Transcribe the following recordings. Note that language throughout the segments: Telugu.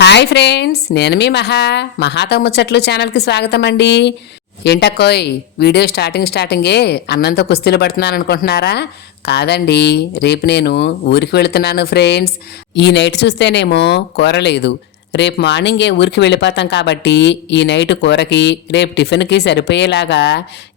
హాయ్ ఫ్రెండ్స్ నేను మీ మహా మహాతో ముచ్చట్లు ఛానల్కి స్వాగతం అండి ఏంటక్కోయ్ వీడియో స్టార్టింగ్ స్టార్టింగే అన్నంతో కుస్తీలు పడుతున్నాను అనుకుంటున్నారా? కాదండి రేపు నేను ఊరికి వెళుతున్నాను ఫ్రెండ్స్. ఈ నైట్ చూస్తేనేమో కూర లేదు. రేపు మార్నింగే ఊరికి వెళ్ళిపోతాం కాబట్టి ఈ నైట్ కూరకి రేపు టిఫిన్కి సరిపోయేలాగా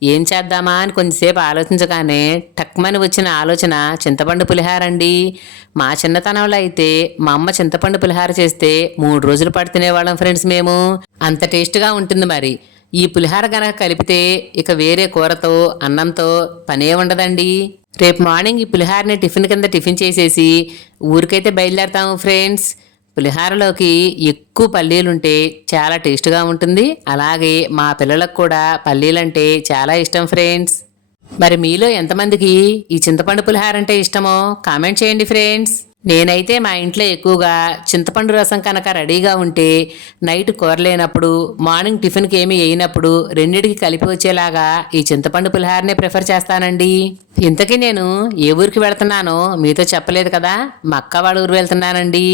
ఏం చేద్దామా అని కొంచెంసేపు ఆలోచించగానే టక్మని వచ్చిన ఆలోచన చింతపండు పులిహార అండి. మా చిన్నతనంలో అయితే మా అమ్మ చింతపండు పులిహార చేస్తే మూడు రోజులు పాటు తినేవాళ్ళం ఫ్రెండ్స్ మేము. అంత టేస్ట్గా ఉంటుంది మరి. ఈ పులిహార గనక కలిపితే ఇక వేరే కూరతో అన్నంతో పనే ఉండదండి. రేపు మార్నింగ్ ఈ పులిహారని టిఫిన్ కింద టిఫిన్ చేసేసి ఊరికైతే బయలుదేరతాము ఫ్రెండ్స్. పులిహారలోకి ఎక్కువ పల్లీలుంటే చాలా టేస్ట్గా ఉంటుంది. అలాగే మా పిల్లలకు కూడా పల్లీలంటే చాలా ఇష్టం ఫ్రెండ్స్. మరి మీలో ఎంతమందికి ఈ చింతపండు పులిహార అంటే ఇష్టమో కామెంట్ చేయండి ఫ్రెండ్స్. నేనైతే మా ఇంట్లో ఎక్కువగా చింతపండు రసం కనుక రెడీగా ఉంటే నైట్ కూర లేనప్పుడు మార్నింగ్ టిఫిన్కి ఏమీ వేయనప్పుడు రెండిటికి కలిపి వచ్చేలాగా ఈ చింతపండు పులిహారనే ప్రిఫర్ చేస్తానండి. ఇంతకీ నేను ఏ ఊరికి వెళ్తున్నానో మీతో చెప్పలేదు కదా మా అక్క వాళ్ళ ఊరు వెళ్తున్నానండి.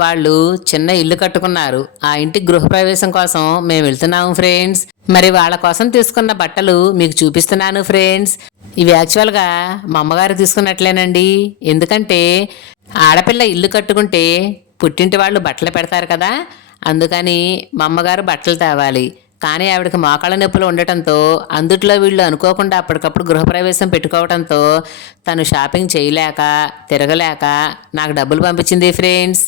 వాళ్ళు చిన్న ఇల్లు కట్టుకున్నారు. ఆ ఇంటి గృహప్రవేశం కోసం మేము వెళ్తున్నాము ఫ్రెండ్స్. మరి వాళ్ళ కోసం తీసుకున్న బట్టలు మీకు చూపిస్తున్నాను ఫ్రెండ్స్. ఇవి యాక్చువల్గా మా అమ్మగారు తీసుకున్నట్లేనండి. ఎందుకంటే ఆడపిల్ల ఇల్లు కట్టుకుంటే పుట్టింటి వాళ్ళు బట్టలు పెడతారు కదా. అందుకని మా అమ్మగారు బట్టలు తేవాలి. కానీ ఆవిడకి మోకాళ్ళ నొప్పులు ఉండటంతో అందుట్లో వీళ్ళు అనుకోకుండా అప్పటికప్పుడు గృహప్రవేశం పెట్టుకోవడంతో తను షాపింగ్ చేయలేక తిరగలేక నాకు డబ్బులు పంపించింది ఫ్రెండ్స్.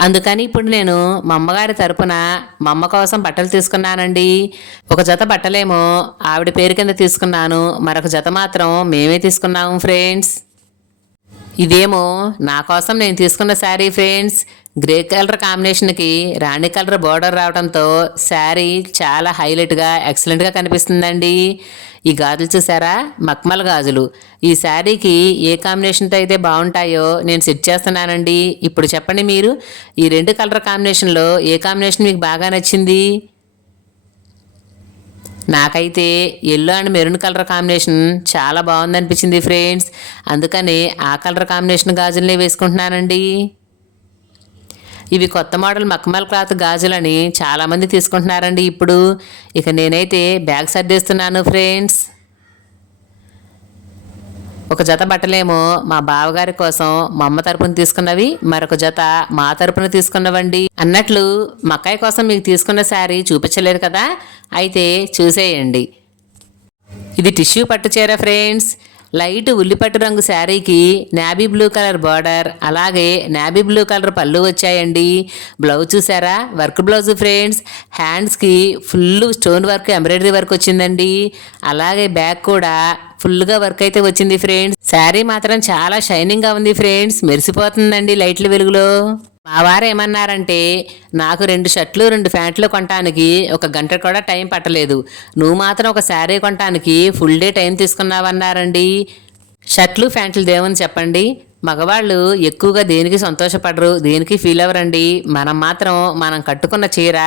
అందుకని ఇప్పుడు నేను మా అమ్మగారి తరపున మా అమ్మ కోసం బట్టలు తీసుకున్నానండి. ఒక జత బట్టలేమో ఆవిడ పేరు కింద తీసుకున్నాను. మరొక జత మాత్రం మేమే తీసుకున్నాము ఫ్రెండ్స్. ఇదేమో నా కోసం నేను తీసుకున్న శారీ ఫ్రెండ్స్. గ్రే కలర్ కాంబినేషన్కి రాణి కలర్ బార్డర్ రావడంతో శారీ చాలా హైలైట్గా ఎక్సలెంట్గా కనిపిస్తుందండి. ఈ గాజులు చూసారా? మక్మల్ గాజులు. ఈ శారీకి ఏ కాంబినేషన్తో అయితే బాగుంటాయో నేను సెట్ చేస్తున్నానండి. ఇప్పుడు చెప్పండి మీరు ఈ రెండు కలర్ కాంబినేషన్లో ఏ కాంబినేషన్ మీకు బాగా నచ్చింది? నాకైతే yellow and maroon colour combination చాలా బాగుంది అనిపించింది ఫ్రెండ్స్ అందుకని ఆ కలర్ కాంబినేషన్ గాజులనే వేసుకుంటున్నానండి. ఇవి కొత్త మోడల్ మక్మల్ క్లాత్ గాజులని చాలామంది తీసుకుంటున్నారండి ఇప్పుడు. ఇక నేనైతే బ్యాగ్ సర్దేస్తున్నాను ఫ్రెండ్స్ ఒక జత బట్టలేమో మా బావగారి కోసం మా అమ్మ తరపున తీసుకున్నవి మరొక జత మా తరపున తీసుకున్నవండి. అన్నట్లు మక్కాయి కోసం మీకు తీసుకున్న శారీ చూపించలేదు కదా? అయితే చూసేయండి. ఇది టిష్యూ పట్టు చీర ఫ్రెండ్స్. లైట్ ఉల్లిపట్టు రంగు శారీకి నాబీ బ్లూ కలర్ బార్డర్ అలాగే నాబీ బ్లూ కలర్ పళ్ళు వచ్చాయండి. బ్లౌజ్ చూసారా? Work blouse friends. హ్యాండ్స్కి full stone work embroidery work వచ్చిందండి. అలాగే బ్యాక్ కూడా ఫుల్గా వర్క్ అయితే వచ్చింది ఫ్రెండ్స్. శారీ మాత్రం చాలా షైనింగ్గా ఉంది ఫ్రెండ్స్. మెరిసిపోతుందండి లైట్ల వెలుగులో. మా వారు ఏమన్నారంటే నాకు రెండు షర్ట్లు రెండు ప్యాంట్లు కొనటానికి ఒక గంట కూడా టైం పట్టలేదు. నువ్వు మాత్రం ఒక శారీ కొనటానికి ఫుల్ డే టైం తీసుకున్నావన్నారండి. షర్ట్లు ప్యాంట్లు దేవని చెప్పండి. మగవాళ్ళు ఎక్కువగా దేనికి సంతోషపడరు? దేనికి ఫీల్ అవ్వరండి? మనం మాత్రం మనం కట్టుకున్న చీర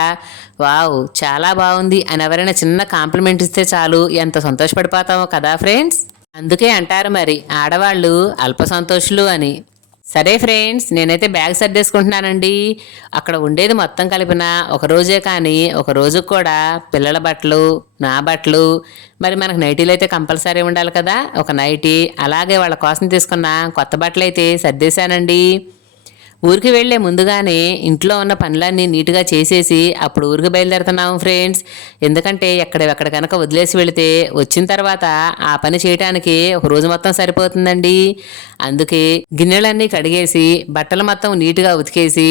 వావ్ చాలా బాగుంది అని ఎవరైనా చిన్న కాంప్లిమెంట్ ఇస్తే చాలు. ఎంత సంతోషపడిపోతామో కదా ఫ్రెండ్స్ అందుకే అంటారు మరి ఆడవాళ్ళు అల్ప సంతోషులు అని. సరే ఫ్రెండ్స్ నేనైతే బ్యాగ్ సర్దేసుకుంటున్నానండి అక్కడ ఉండేది మొత్తం కలిపిన ఒక రోజే కానీ ఒక రోజుకు కూడా పిల్లల బట్టలు నా బట్టలు మరి మనకు నైటీలు అయితే కంపల్సరీ ఉండాలి కదా. ఒక నైటీ అలాగే వాళ్ళ కోసం తీసుకున్న కొత్త బట్టలు అయితే సర్దేశానండి. ఊరికి వెళ్ళే ముందుగానే ఇంట్లో ఉన్న పనులన్నీ నీట్గా చేసేసి అప్పుడు ఊరికి బయలుదేరుతున్నాము ఫ్రెండ్స్. ఎందుకంటే ఎక్కడ ఎక్కడ కనుక వదిలేసి వెళితే వచ్చిన తర్వాత ఆ పని చేయడానికి ఒక రోజు మొత్తం సరిపోతుందండి. అందుకే గిన్నెలన్నీ కడిగేసి బట్టలు మొత్తం నీట్గా ఉతికేసి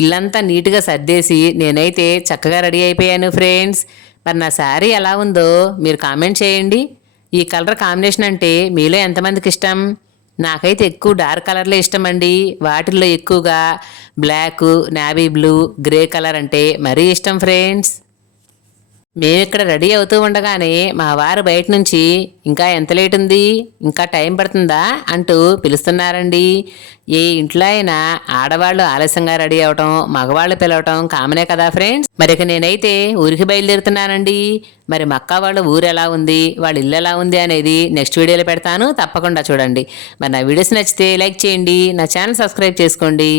ఇల్లంతా నీట్గా సర్దేసి నేనైతే చక్కగా రెడీ అయిపోయాను ఫ్రెండ్స్. మరి నా శారీ ఎలా ఉందో మీరు కామెంట్ చేయండి. ఈ కలర్ కాంబినేషన్ అంటే మీలో ఎంతమందికి ఇష్టం? నాకైతే ఎక్కువ డార్క్ కలర్లే ఇష్టం అండి వాటిల్లో ఎక్కువగా black navy blue grey colour అంటే మరీ ఇష్టం ఫ్రెండ్స్. మేమిక్కడ రెడీ అవుతూ ఉండగానే మా వారు బయట నుంచి ఇంకా ఎంత లేట్ ఉంది? ఇంకా టైం పడుతుందా? అంటూ పిలుస్తున్నారండి. ఏ ఇంట్లో అయినా ఆడవాళ్ళు ఆలస్యంగా రెడీ అవటం మగవాళ్ళు పిలవటం కామనే కదా ఫ్రెండ్స్? మరి ఇక నేనైతే ఊరికి బయలుదేరుతున్నానండి. మరి మక్క వాళ్ళ ఊరు ఎలా ఉంది? వాళ్ళ ఇల్లు ఎలా ఉంది అనేది నెక్స్ట్ వీడియోలో పెడతాను. తప్పకుండా చూడండి. మరి నా వీడియోస్ నచ్చితే లైక్ చేయండి. నా ఛానల్ సబ్స్క్రైబ్ చేసుకోండి.